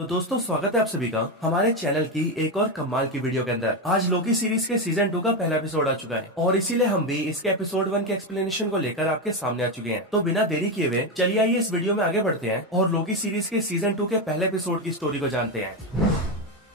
तो दोस्तों स्वागत है आप सभी का हमारे चैनल की एक और कमाल की वीडियो के अंदर। आज लोकी सीरीज के सीजन 2 का पहला एपिसोड आ चुका है और इसीलिए हम भी इसके एपिसोड 1 के एक्सप्लेनेशन को लेकर आपके सामने आ चुके हैं। तो बिना देरी किए हुए चलिए आइए इस वीडियो में आगे बढ़ते हैं और लोकी सीरीज के सीजन 2 के पहले एपिसोड की स्टोरी को जानते हैं।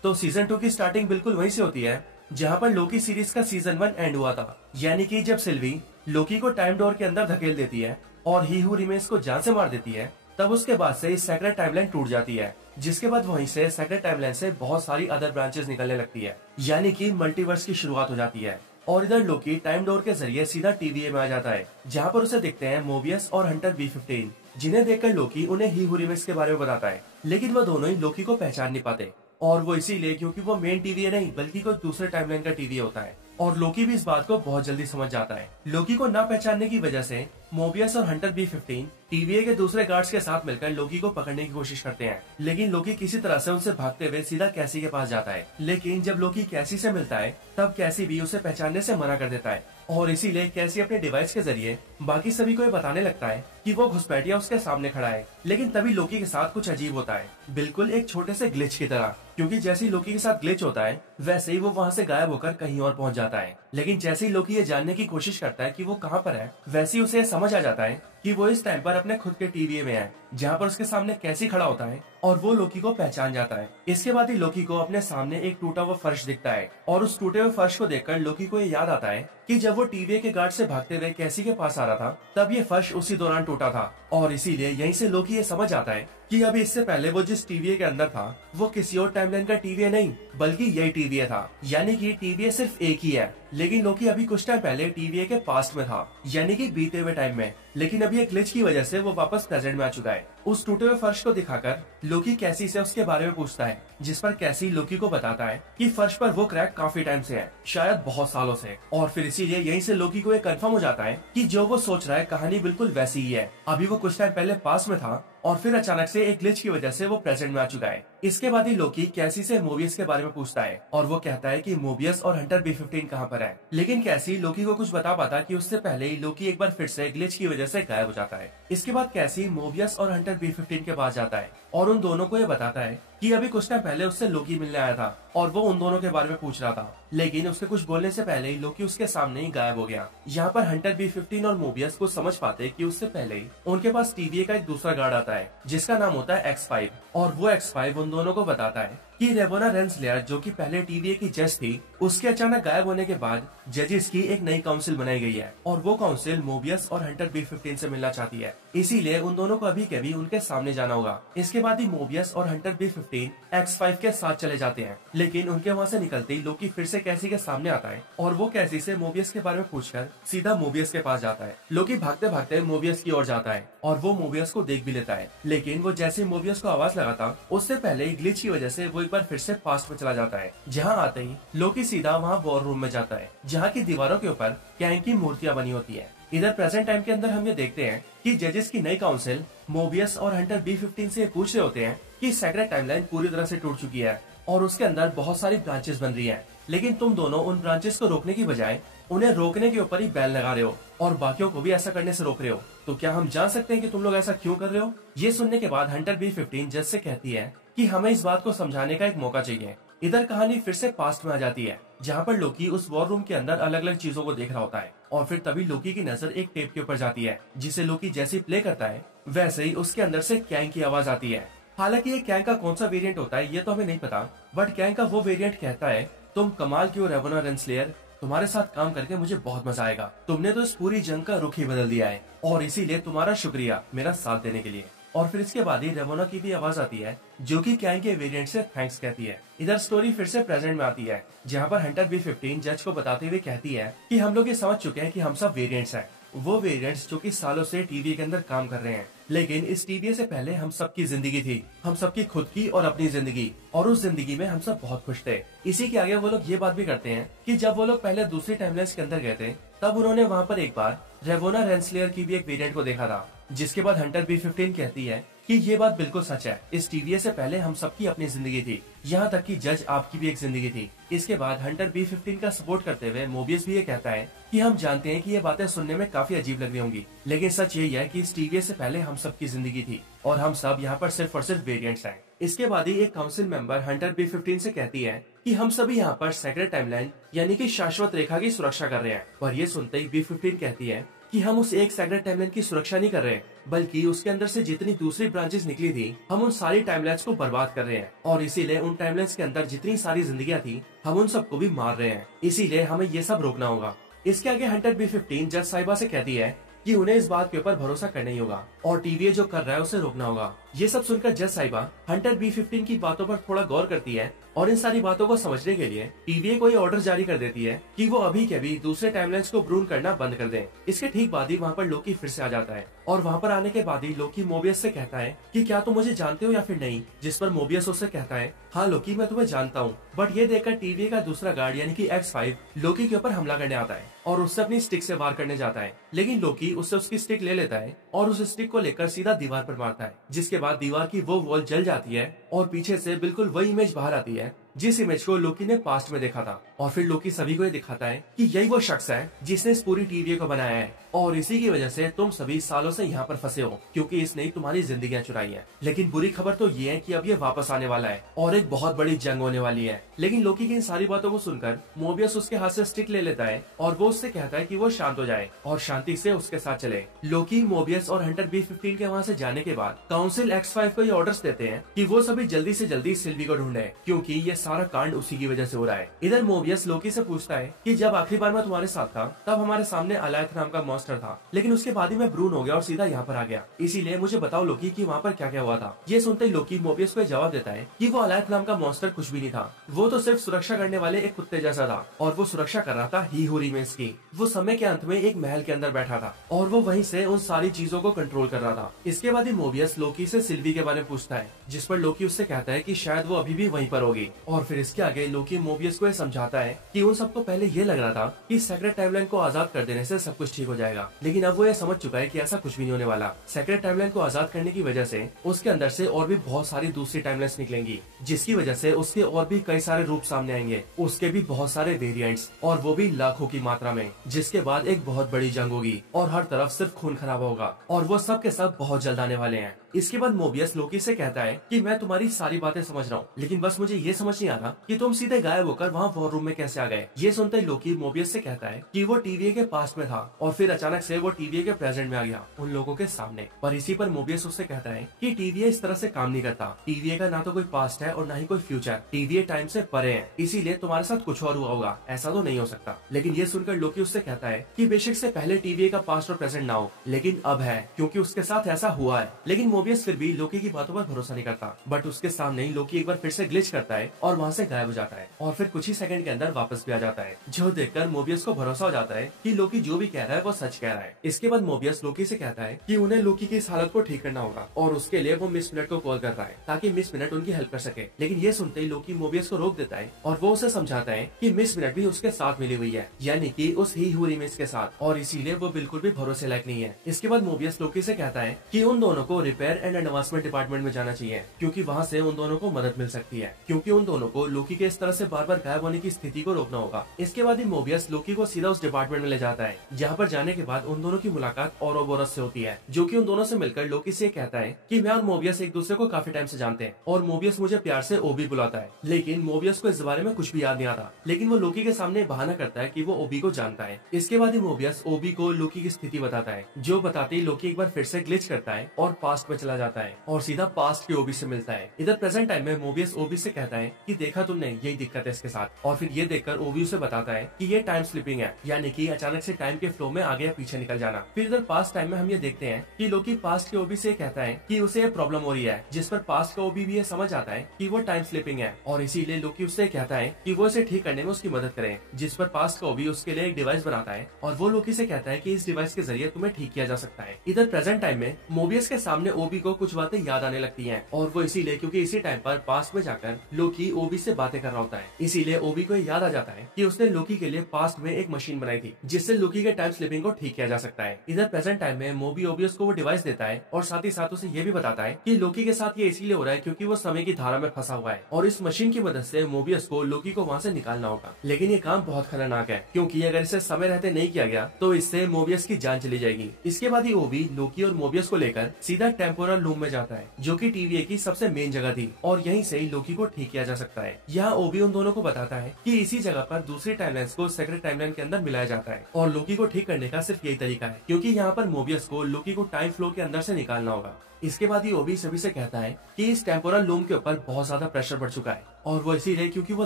तो सीजन 2 की स्टार्टिंग बिल्कुल वहीं से होती है जहाँ पर लोकी सीरीज का सीजन 1 एंड हुआ था, यानी कि जब सिल्वी लोकी को टाइम डोर के अंदर धकेल देती है और ही हू रिमेन्स को जान से मार देती है। तब उसके बाद से इस सेक्रेट टाइमलाइन टूट जाती है, जिसके बाद वहीं से सेक्रेट टाइमलाइन से बहुत सारी अदर ब्रांचेस निकलने लगती है, यानी कि मल्टीवर्स की शुरुआत हो जाती है। और इधर लोकी टाइम डोर के जरिए सीधा TVA में आ जाता है, जहाँ पर उसे दिखते हैं मोबियस और हंटर B15, जिन्हें देखकर लोकी उन्हें ही हू रिमेन्स के बारे में बताता है। लेकिन वो दोनों ही लोकी को पहचान नहीं पाते, और वो इसीलिए क्योंकि वो मेन TVA नहीं बल्कि कोई दूसरे टाइमलाइन का TVA होता है। और लोकी भी इस बात को बहुत जल्दी समझ जाता है। लोकी को ना पहचानने की वजह से मोबियस और हंटर B15 TVA के दूसरे गार्ड्स के साथ मिलकर लोकी को पकड़ने की कोशिश करते हैं, लेकिन लोकी किसी तरह से उनसे भागते हुए सीधा कैसी के पास जाता है। लेकिन जब लोकी कैसी से मिलता है तब कैसी भी उसे पहचानने से मना कर देता है, और इसीलिए कैसी अपने डिवाइस के जरिए बाकी सभी को ये बताने लगता है कि वो घुसपैठिया उसके सामने खड़ा है। लेकिन तभी लोकी के साथ कुछ अजीब होता है, बिल्कुल एक छोटे से ग्लिच की तरह, क्योंकि जैसे ही लोकी के साथ ग्लिच होता है वैसे ही वो वहाँ से गायब होकर कहीं और पहुँच जाता है। लेकिन जैसे ही लोकी ये जानने की कोशिश करता है कि वो कहाँ पर है, वैसे ही उसे समझ आ जाता है कि वो इस टाइम पर अपने खुद के TVA में है, जहाँ पर उसके सामने कैसी खड़ा होता है और वो लोकी को पहचान जाता है। इसके बाद ही लोकी को अपने सामने एक टूटा हुआ फर्श दिखता है, और उस टूटे हुए फर्श को देखकर लोकी को ये याद आता है कि जब वो TVA के गार्ड से भागते हुए कैसी के पास आ रहा था तब ये फर्श उसी दौरान टूटा था। और इसीलिए यहीं से लोकी ये समझ आता है कि अभी इससे पहले वो जिस TVA के अंदर था वो किसी और टाइमलाइन का TVA नहीं बल्कि यही TVA था, यानी कि TVA सिर्फ एक ही है। लेकिन लोकी अभी कुछ टाइम पहले TVA के पास्ट में था, यानी कि बीते हुए टाइम में, लेकिन अभी एक ग्लिच की वजह से वो वापस प्रेजेंट में आ चुका है। उस टूटे हुए फर्श को दिखाकर लोकी कैसी से उसके बारे में पूछता है, जिस पर कैसी लोकी को बताता है कि फर्श पर वो क्रैक काफी टाइम से है, शायद बहुत सालों से। और फिर इसीलिए यहीं से लोकी को ये कंफर्म हो जाता है कि जो वो सोच रहा है कहानी बिल्कुल वैसी ही है। अभी वो कुछ टाइम पहले पास में था और फिर अचानक से एक ग्लिच की वजह से वो प्रेजेंट में आ चुका है। इसके बाद ही लोकी कैसी से मोबियस के बारे में पूछता है और वो कहता है कि मोबियस और हंटर B15 कहाँ पर है। लेकिन कैसी लोकी को कुछ बता पाता कि उससे पहले ही लोकी एक बार फिर से ग्लिच की वजह से गायब हो जाता है। इसके बाद कैसी मोबियस और हंटर B15 के पास जाता है और उन दोनों को ये बताता है कि अभी कुछ टाइम पहले उससे लोकी मिलने आया था और वो उन दोनों के बारे में पूछ रहा था, लेकिन उसके कुछ बोलने से पहले ही लोकी उसके सामने ही गायब हो गया। यहाँ पर हंटर B15 और मोबियस को समझ पाते कि उससे पहले ही उनके पास TVA का एक दूसरा गार्ड आता है जिसका नाम होता है X5, और वो X5 उन दोनों को बताता है कि रेवोना रेंसलेयर जो कि पहले TVA की जज थी, उसके अचानक गायब होने के बाद जजेस की एक नई काउंसिल बनाई गई है और वो काउंसिल मोबियस और हंटर B15 से मिलना चाहती है। इसीलिए उन दोनों को अभी के भी उनके सामने जाना होगा। इसके बाद ही मोबियस और हंटर B15 X5 के साथ चले जाते हैं, लेकिन उनके वहाँ से निकलते ही लोकी फिर से कैसी के सामने आता है और वो कैसी से मोबियस के बारे में पूछकर सीधा मोबियस के पास जाता है। लोकी भागते भागते मोबियस की ओर जाता है और वो मोबियस को देख भी लेता है, लेकिन वो जैसे मोबियस को आवाज लगाता उससे पहले ही ग्लिच की वजह से वो एक बार फिर से पास्ट में चला जाता है। जहाँ आते ही लोकी सीधा वहाँ वॉर रूम में जाता है, जहाँ की दीवारों के ऊपर कैंग की मूर्तियाँ बनी होती है। इधर प्रेजेंट टाइम के अंदर हम ये देखते हैं कि जजेस की नई काउंसिल मोबियस और हंटर B15 से पूछ रहे होते हैं कि सेक्रेट टाइमलाइन पूरी तरह से टूट चुकी है और उसके अंदर बहुत सारी ब्रांचेस बन रही हैं, लेकिन तुम दोनों उन ब्रांचेस को रोकने की बजाय उन्हें रोकने के ऊपर ही बैन लगा रहे हो और बाकियों को भी ऐसा करने से रोक रहे हो। तो क्या हम जान सकते हैं कि तुम लोग ऐसा क्यों कर रहे हो? ये सुनने के बाद हंटर B15 जज से कहती है कि हमें इस बात को समझाने का एक मौका चाहिए। इधर कहानी फिर से पास्ट में आ जाती है, जहाँ पर लोकी उस वॉर रूम के अंदर अलग अलग चीजों को देख रहा होता है और फिर तभी लोकी की नजर एक टेप के ऊपर जाती है, जिसे लोकी जैसे ही प्ले करता है वैसे ही उसके अंदर से कैंग की आवाज आती है। हालांकि ये कैंग का कौन सा वेरिएंट होता है ये तो हमें नहीं पता, बट कैंग का वो वेरिएंट कहता है, तुम कमाल की हो रेवोना रेंसलेयर, तुम्हारे साथ काम करके मुझे बहुत मजा आएगा। तुमने तो इस पूरी जंग का रुख ही बदल दिया है और इसीलिए तुम्हारा शुक्रिया मेरा साथ देने के लिए। और फिर इसके बाद ही रेवोना की भी आवाज आती है जो कि कैंग के वेरिएंट से थैंक्स कहती है। इधर स्टोरी फिर से प्रेजेंट में आती है, जहाँ पर हंटर B15 जज को बताते हुए कहती है कि हम लोग ये समझ चुके हैं कि हम सब वेरिएंट्स हैं, वो वेरिएंट्स जो कि सालों से TVA के अंदर काम कर रहे हैं, लेकिन इस TVA से पहले हम सबकी जिंदगी थी, हम सबकी खुद की और अपनी जिंदगी, और उस जिंदगी में हम सब बहुत खुश थे। इसी के आगे वो लोग ये बात भी करते हैं कि जब वो लोग पहले दूसरी टाइमलाइन के अंदर गए थे तब उन्होंने वहाँ पर एक बार रेवोना रेंसलेयर की भी एक वेरिएंट को देखा था, जिसके बाद हंटर B15 कहती है कि ये बात बिल्कुल सच है, इस TVA से पहले हम सबकी अपनी जिंदगी थी, यहाँ तक कि जज आपकी भी एक जिंदगी थी। इसके बाद हंटर B15 का सपोर्ट करते हुए मोबियस भी ये कहता है कि हम जानते हैं कि ये बातें सुनने में काफी अजीब लग रही होंगी, लेकिन सच यही है कि इस TVA से पहले हम सबकी जिंदगी थी और हम सब यहाँ पर सिर्फ और सिर्फ वेरिएंट्स हैं। इसके बाद ही एक काउंसिल मेंबर हंटर B-15 से कहती है कि हम सभी यहाँ पर सेक्रेट टाइमलाइन यानी कि शाश्वत रेखा की सुरक्षा कर रहे हैं। पर ये सुनते ही B-15 कहती है कि हम उस एक सेक्रेट टाइमलाइन की सुरक्षा नहीं कर रहे, बल्कि उसके अंदर से जितनी दूसरी ब्रांचेस निकली थी हम उन सारी टाइमलाइन्स को बर्बाद कर रहे हैं और इसीलिए उन टाइमलाइन्स के अंदर जितनी सारी जिंदगियां थी हम उन सबको भी मार रहे हैं। इसीलिए हमें ये सब रोकना होगा। इसके आगे हंटर B-15 जज साहिबा से कहती है कि उन्हें इस बात के ऊपर भरोसा करना ही होगा और टीवीए जो कर रहा है उसे रोकना होगा। ये सब सुनकर जज साहिबा हंटर B-15 की बातों पर थोड़ा गौर करती है और इन सारी बातों को समझने के लिए टीवीए को ये ऑर्डर जारी कर देती है कि वो अभी के अभी दूसरे टाइमलाइन्स को भ्रूण करना बंद कर दें। इसके ठीक बाद ही वहाँ पर लोकी फिर से आ जाता है और वहाँ पर आने के बाद ही लोकी मोबियस से कहता है कि क्या तुम मुझे जानते हो या फिर नहीं, जिस पर मोबियस उससे कहता है हाँ लोकी मैं तुम्हें जानता हूँ। बट ये देखकर टीवीए का दूसरा गार्ड यानी कि X5 लोकी के ऊपर हमला करने आता है और उससे अपनी स्टिक से वार करने जाता है, लेकिन लोकी उससे उसकी स्टिक ले लेता है और उस स्टिक को लेकर सीधा दीवार पर मारता है, जिसके बाद दीवार की वो वॉल जल जाती है और पीछे से बिल्कुल वही इमेज बाहर आती है जिस इमेज को लोकी ने पास्ट में देखा था। और फिर लोकी सभी को ये दिखाता है कि यही वो शख्स है जिसने इस पूरी टीवीए को बनाया है और इसी की वजह से तुम सभी सालों से यहाँ पर फंसे हो, क्योंकि इसने तुम्हारी जिंदगियां चुराई हैं। लेकिन बुरी खबर तो ये है कि अब ये वापस आने वाला है और एक बहुत बड़ी जंग होने वाली है। लेकिन लोकी की इन सारी बातों को सुनकर मोबियस उसके हाथ से स्टिक ले लेता है और वो उससे कहता है कि वो शांत हो जाए और शांति से उसके साथ चले। लोकी, मोबियस और हंटर B-15 के वहाँ से जाने के बाद काउंसिल X5 को ये ऑर्डर्स देते हैं कि वो सभी जल्दी से जल्दी सिल्वी को ढूंढे, क्योंकि ये सारा कांड उसी की वजह से हो रहा है। इधर मोबियस लोकी से पूछता है कि जब आखिरी बार मैं तुम्हारे साथ था तब हमारे सामने अलायथ नाम का मॉन्स्टर था, लेकिन उसके बाद ही मैं भ्रूण हो गया और सीधा यहाँ पर आ गया। इसीलिए मुझे बताओ लोकी कि वहाँ पर क्या क्या हुआ था। ये सुनते ही लोकी मोबियस को जवाब देता है कि वो अलायथ नाम का मॉन्स्टर कुछ भी नहीं था, वो तो सिर्फ सुरक्षा करने वाले एक कुत्ते जैसा था और वो सुरक्षा कर रहा था ही हुरीमेंस की। वो समय के अंत में एक महल के अंदर बैठा था और वो वहीं से उन सारी चीजों को कंट्रोल कर रहा था। इसके बाद ही मोबियस लोकी से सिल्वी के बारे में पूछता है, जिस पर लोकी उससे कहता है कि शायद वो अभी भी वहीं पर होगी। और फिर इसके आगे लोकी मोबियस को समझाता है कि उन सबको पहले ये लग रहा था कि सेक्रेट टाइमलाइन को आजाद कर देने से सब कुछ ठीक हो जाएगा, लेकिन अब वो ये समझ चुका है कि ऐसा कुछ भी नहीं होने वाला। सेक्रेट टाइमलाइन को आजाद करने की वजह से उसके अंदर से और भी बहुत सारी दूसरी टाइमलाइन्स निकलेंगी, जिसकी वजह से उसके और भी कई सारे रूप सामने आएंगे, उसके भी बहुत सारे वेरिएंट्स और वो भी लाखों की मात्रा में, जिसके बाद एक बहुत बड़ी जंग होगी और हर तरफ सिर्फ खून खराबा होगा और वो सब के सब बहुत जल्द आने वाले हैं। इसके बाद मोबियस लोकी से कहता है कि मैं तुम्हारी सारी बातें समझ रहा हूँ, लेकिन बस मुझे ये समझ नहीं आ रहा कि तुम सीधे गायब होकर वहाँ वॉर रूम में कैसे आ गए। ये सुनते ही लोकी मोबियस से कहता है कि वो टीवीए के पास्ट में था और फिर अचानक से वो टीवीए के प्रेजेंट में आ गया उन लोगों के सामने। पर इसी पर मोबियस उससे कहता है कि टीवीए इस तरह से काम नहीं करता, टीवीए का ना तो कोई पास्ट है और ना ही कोई फ्यूचर, टीवीए टाइम से परे है, इसीलिए तुम्हारे साथ कुछ और हुआ होगा, ऐसा तो नहीं हो सकता। लेकिन ये सुनकर लोकी उससे कहता है कि बेशक से पहले टीवीए का पास्ट और प्रेजेंट ना हो, लेकिन अब है, क्योंकि उसके साथ ऐसा हुआ है। लेकिन मोबियस फिर भी लोकी की बातों पर भरोसा नहीं करता, बट उसके सामने ही लोकी एक बार फिर से ग्लिच करता है और वहाँ से गायब हो जाता है और फिर कुछ ही सेकंड के अंदर वापस भी आ जाता है, जो देखकर मोबियस को भरोसा हो जाता है कि लोकी जो भी कह रहा है वो सच कह रहा है। इसके बाद मोबियस लोकी से कहता है कि उन्हें लोकी की इस हालत को ठीक करना होगा और उसके लिए वो मिस मिनट को कॉल कर रहा है ताकि मिस मिनट उनकी हेल्प कर सके। लेकिन ये सुनते ही लोकी मोबियस को रोक देता है और वो उसे समझाता है कि मिस मिनट भी उसके साथ मिली हुई है, यानी कि उस ही हुरीमेंस के साथ, और इसीलिए वो बिल्कुल भी भरोसे लायक नहीं है। इसके बाद मोबियस लोकी से कहता है कि उन दोनों को रिपेयर एंड एडवांसमेंट डिपार्टमेंट में जाना चाहिए, क्योंकि वहाँ से उन दोनों को मदद मिल सकती है, क्योंकि उन दोनों को लोकी के इस तरह से बार बार गायब होने की स्थिति को रोकना होगा। इसके बाद ही मोबियस लोकी को सीधा उस डिपार्टमेंट में ले जाता है, जहाँ पर जाने के बाद उन दोनों की मुलाकात ओरोबोरस से होती है, जो कि उन दोनों से मिलकर लोकी से कहता है कि मैं और मोबियस एक दूसरे को काफी टाइम से जानते हैं और मोबियस मुझे प्यार से ओबी बुलाता है। लेकिन मोबियस को इस बारे में कुछ भी याद नहीं आता, लेकिन वो लोकी के सामने बहाना करता है कि वो ओबी को जानता है। इसके बाद ही मोबियस ओबी को लोकी की स्थिति बताता है, जो बताते ही लोकी एक बार फिर से ग्लिच करता है और पास्ट में चला जाता है और सीधा पास्ट के ओबी से मिलता है। इधर प्रेजेंट टाइम में मोबियस ओबी से कहता है कि देखा तुमने, यही दिक्कत है इसके साथ। और फिर ये देखकर ओबी उसे बताता है कि ये टाइम स्लिपिंग है, यानी कि अचानक से टाइम के फ्लो में आगे या पीछे निकल जाना। फिर इधर पास्ट टाइम में हम ये देखते हैं कि लोकी पास्ट के ओबी से कहता है कि उसे ये प्रॉब्लम हो रही है, जिस पर पास्ट का ओबी भी ये समझ आता है कि वो टाइम स्लिपिंग है और इसीलिए लोकी उससे कहता है कि वो इसे ठीक करने में उसकी मदद करे, जिस पर पास्ट का ओबी उसके लिए एक डिवाइस बनाता है और वो लोकी से कहता है कि इस डिवाइस के जरिए तुम्हें ठीक किया जा सकता है। इधर प्रेजेंट टाइम में मोबियस के सामने ओबी को कुछ बातें याद आने लगती हैं और वो इसीलिए क्योंकि इसी टाइम पर पास्ट में जाकर लोकी ओबी से बातें कर रहा होता है। इसीलिए ओबी को याद आ जाता है कि उसने लोकी के लिए पास्ट में एक मशीन बनाई थी जिससे लोकी के टाइम स्लिपिंग को ठीक किया जा सकता है। इधर प्रेजेंट टाइम में मोबी ओबियस को वो डिवाइस देता है और साथ ही साथ उसे ये भी बताता है कि लोकी के साथ ये इसीलिए हो रहा है क्योंकि वो समय की धारा में फंसा हुआ है और इस मशीन की मदद से मोबियस को लोकी को वहाँ से निकालना होगा। लेकिन ये काम बहुत खतरनाक है क्योंकि अगर इसे समय रहते नहीं किया गया तो इससे मोबियस की जान चली जाएगी। इसके बाद ही ओबी लोकी और मोबियस को लेकर सीधा टेम्पोरल लूम में जाता है जो कि टीवीए की सबसे मेन जगह थी और यहीं से ही लोकी को ठीक किया जा सकता है। यहाँ ओबी उन दोनों को बताता है कि इसी जगह पर दूसरी टाइमलाइंस को सेक्रेट टाइमलाइन के अंदर मिलाया जाता है और लोकी को ठीक करने का सिर्फ यही तरीका है क्योंकि यहाँ पर मोबियस को लोकी को टाइम फ्लो के अंदर से निकालना होगा। इसके बाद ही ओबी सभी से कहता है कि इस टेम्पोरल लूम के ऊपर बहुत ज्यादा प्रेशर बढ़ चुका है और वो इसीलिए क्योंकि वो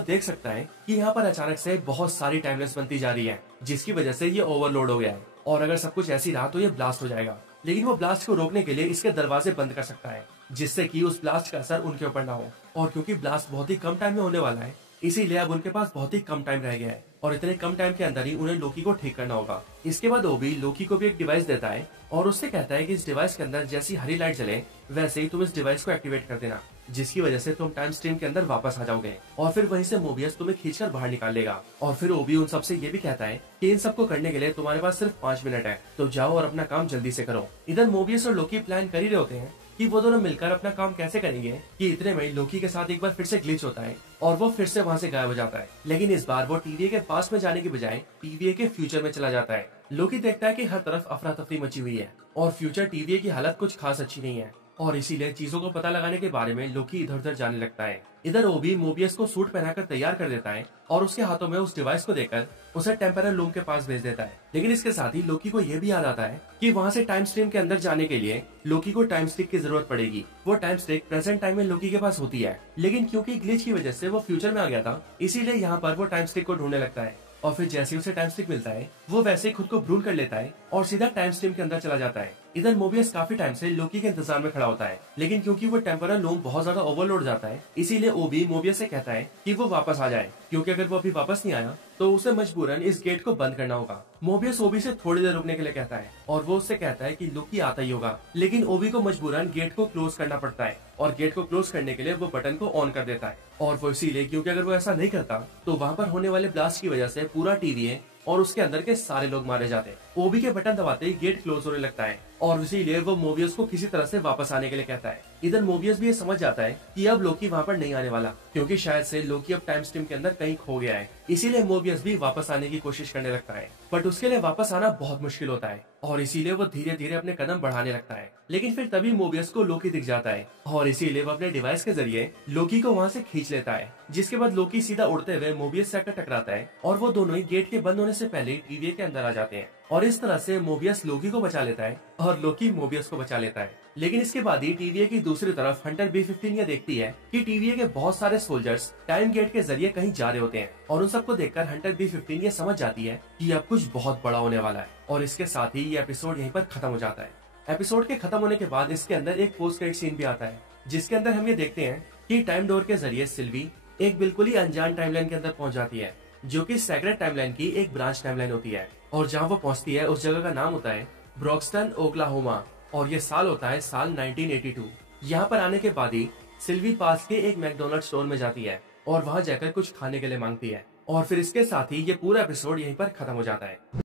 देख सकता है कि यहाँ पर अचानक से बहुत सारी टाइमलाइंस बनती जा रही है जिसकी वजह से ये ओवरलोड हो गया है और अगर सब कुछ ऐसी रहा तो ये ब्लास्ट हो जाएगा। लेकिन वो ब्लास्ट को रोकने के लिए इसके दरवाजे बंद कर सकता है जिससे कि उस ब्लास्ट का असर उनके ऊपर ना हो और क्योंकि ब्लास्ट बहुत ही कम टाइम में होने वाला है इसीलिए अब उनके पास बहुत ही कम टाइम रह गया है और इतने कम टाइम के अंदर ही उन्हें लोकी को ठीक करना होगा। इसके बाद ओबी लोकी को भी एक डिवाइस देता है और उससे कहता है कि इस डिवाइस के अंदर जैसी हरी लाइट जले वैसे ही तुम इस डिवाइस को एक्टिवेट कर देना जिसकी वजह से तुम टाइम स्ट्रीम के अंदर वापस आ जाओगे और फिर वहीं से मोबियस तुम्हें खींचकर बाहर निकाल लेगा। और फिर ओबी उन सबसे ये भी कहता है कि इन सबको करने के लिए तुम्हारे पास सिर्फ 5 मिनट है तो जाओ और अपना काम जल्दी से करो। इधर मोबियस और लोकी प्लान कर ही रहे होते हैं कि वो दोनों मिलकर अपना काम कैसे करेंगे कि इतने में लोकी के साथ एक बार फिर से ग्लिच होता है और वो फिर से वहाँ से गायब हो जाता है। लेकिन इस बार वो टीवीए के पास में जाने की बजाय टीवीए के फ्यूचर में चला जाता है। लोकी देखता है कि हर तरफ अफरा तफरी मची हुई है और फ्यूचर टीवीए की हालत कुछ खास अच्छी नहीं है और इसीलिए चीजों को पता लगाने के बारे में लोकी इधर उधर जाने लगता है। इधर ओबी मोबियस को सूट पहनाकर तैयार कर देता है और उसके हाथों में उस डिवाइस को देकर उसे टेम्परल लूम के पास भेज देता है। लेकिन इसके साथ ही लोकी को यह भी याद आता है कि वहाँ से टाइम स्ट्रीम के अंदर जाने के लिए लोकी को टाइम स्टिक की जरूरत पड़ेगी। वो टाइम स्टिक प्रेजेंट टाइम में लोकी के पास होती है लेकिन क्योंकि ग्लिच की वजह से वो फ्यूचर में आ गया था इसीलिए यहाँ पर वो टाइम स्टिक को ढूंढने लगता है और फिर जैसे ही उसे टाइम स्टिक मिलता है वो वैसे ही खुद को भ्रूण कर लेता है और सीधा टाइम स्ट्रीम के अंदर चला जाता है। इधर मोबियस काफी टाइम से लोकी के इंतजार में खड़ा होता है लेकिन क्योंकि वो टेम्परल लूम बहुत ज्यादा ओवरलोड जाता है इसीलिए ओबी मोबियस से कहता है कि वो वापस आ जाए क्योंकि अगर वो अभी वापस नहीं आया तो उसे मजबूरन इस गेट को बंद करना होगा। मोबियस ओबी से थोड़ी देर रुकने के लिए कहता है और वो उससे कहता है कि लोकी आता ही होगा लेकिन ओबी को मजबूरन गेट को क्लोज करना पड़ता है और गेट को क्लोज करने के लिए वो बटन को ऑन कर देता है और वो इसीलिए क्योंकि अगर वो ऐसा नहीं करता तो वहाँ पर होने वाले ब्लास्ट की वजह से पूरा टीवीए और उसके अंदर के सारे लोग मारे जाते। ओबी के बटन दबाते ही गेट क्लोज होने लगता है और इसीलिए वो मोबियस को किसी तरह से वापस आने के लिए कहता है। इधर मोबियस भी ये समझ जाता है कि अब लोकी वहाँ पर नहीं आने वाला क्योंकि शायद से लोकी अब टाइम स्ट्रीम के अंदर कहीं खो गया है इसीलिए मोबियस भी वापस आने की कोशिश करने लगता है बट उसके लिए वापस आना बहुत मुश्किल होता है और इसीलिए वो धीरे धीरे अपने कदम बढ़ाने लगता है। लेकिन फिर तभी मोबियस को लोकी दिख जाता है और इसीलिए वो अपने डिवाइस के जरिए लोकी को वहाँ से खींच लेता है जिसके बाद लोकी सीधा उड़ते हुए मोबियस से आकर टकराता है और वो दोनों ही गेट के बंद होने से पहले टीवीए के अंदर आ जाते हैं और इस तरह से मोबियस लोकी को बचा लेता है और लोकी मोबियस को बचा लेता है। लेकिन इसके बाद ही टीवीए की दूसरी तरफ हंटर B-15 ये देखती है कि टीवीए के बहुत सारे सोल्जर्स टाइम गेट के जरिए कहीं जा रहे होते हैं और उन सबको देखकर हंटर B-15 ये समझ जाती है कि अब कुछ बहुत बड़ा होने वाला है और इसके साथ ही ये एपिसोड यहीं पर खत्म हो जाता है। एपिसोड के खत्म होने के बाद इसके अंदर एक पोस्ट क्रेडिट सीन भी आता है जिसके अंदर हम ये देखते हैं कि टाइम डोर के जरिए सिल्वी एक बिल्कुल ही अनजान टाइमलाइन के अंदर पहुंच जाती है जो कि सेक्रेट टाइमलाइन की एक ब्रांच टाइमलाइन होती है और जहां वो पहुंचती है उस जगह का नाम होता है ब्रॉक्सटन ओक्लाहोमा और ये साल होता है साल 1982। यहाँ पर आने के बाद ही सिल्वी पास के एक मैकडोनल्ड स्टोर में जाती है और वहाँ जाकर कुछ खाने के लिए मांगती है और फिर इसके साथ ही ये पूरा एपिसोड यहीं पर खत्म हो जाता है।